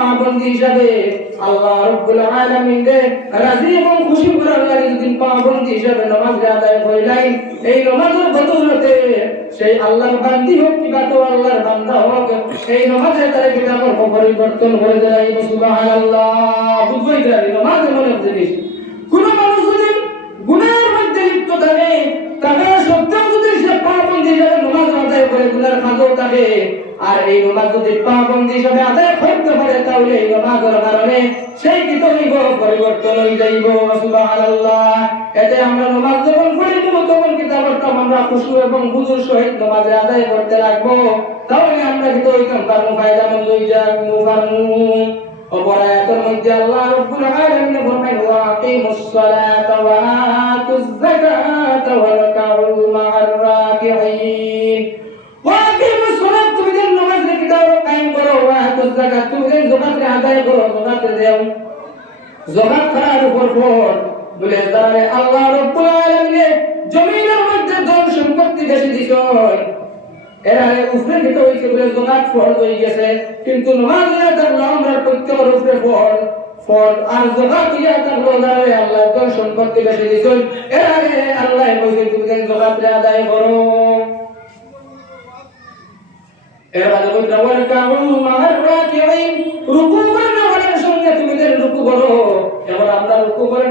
পাবন্দি হিসাবে আল্লাহ রব্বুল রাজি এবং খুশি করার পাবন্দি হিসাবে নামাজ আদায় এই নামাজের বদৌলতে সেই আল্লাহর বান্দি হোক কিংবা তো আল্লাহর বান্দা হোক এই নামাজের তারা পরিবর্তন হয়ে যায়। সুবহানাল্লাহ বুঝবই যায় নামাজ গুনার খাতেও থাকে আর এই নামাজ যদি পাবন্দি হিসাবে আদায় করতে পারে তাহলে এই নামাজের কারণে সেই কিতাবিব পরিবর্তন হয়ে যাইব, সুবহানাল্লাহ। এতে আমরা নামাজ যখন পড়িব তখন কিতাবের তো আমরা খুশু এবং হুজুর সহিত নামাজে আদায় করতে লাগবো? তাহলে আমরা কিন্তু ওই কাম ফায়দা মন্দ হয়ে যাব আয়াতের মধ্যে আল্লাহ আলামিন ওয়া আকিমুস ওয়া আতুজ ওয়া যাকাত তুমি যাকাত আদায় করো উপর পর বলে আল্লাহ আলামিন জমিনের মধ্যে ধন সম্পত্তি বেশি দিছেন এরা উপরে হয়েছে বলে ফল হয়ে গেছে, কিন্তু নামাজ আমরা ফল ফল আর আল্লাহ তো সম্পত্তি বেশি এরা আল্লাহ তুমি জমাত আদায় করো। এরা বাজে বলতে বলে করো যেমন আমরা রুকু করে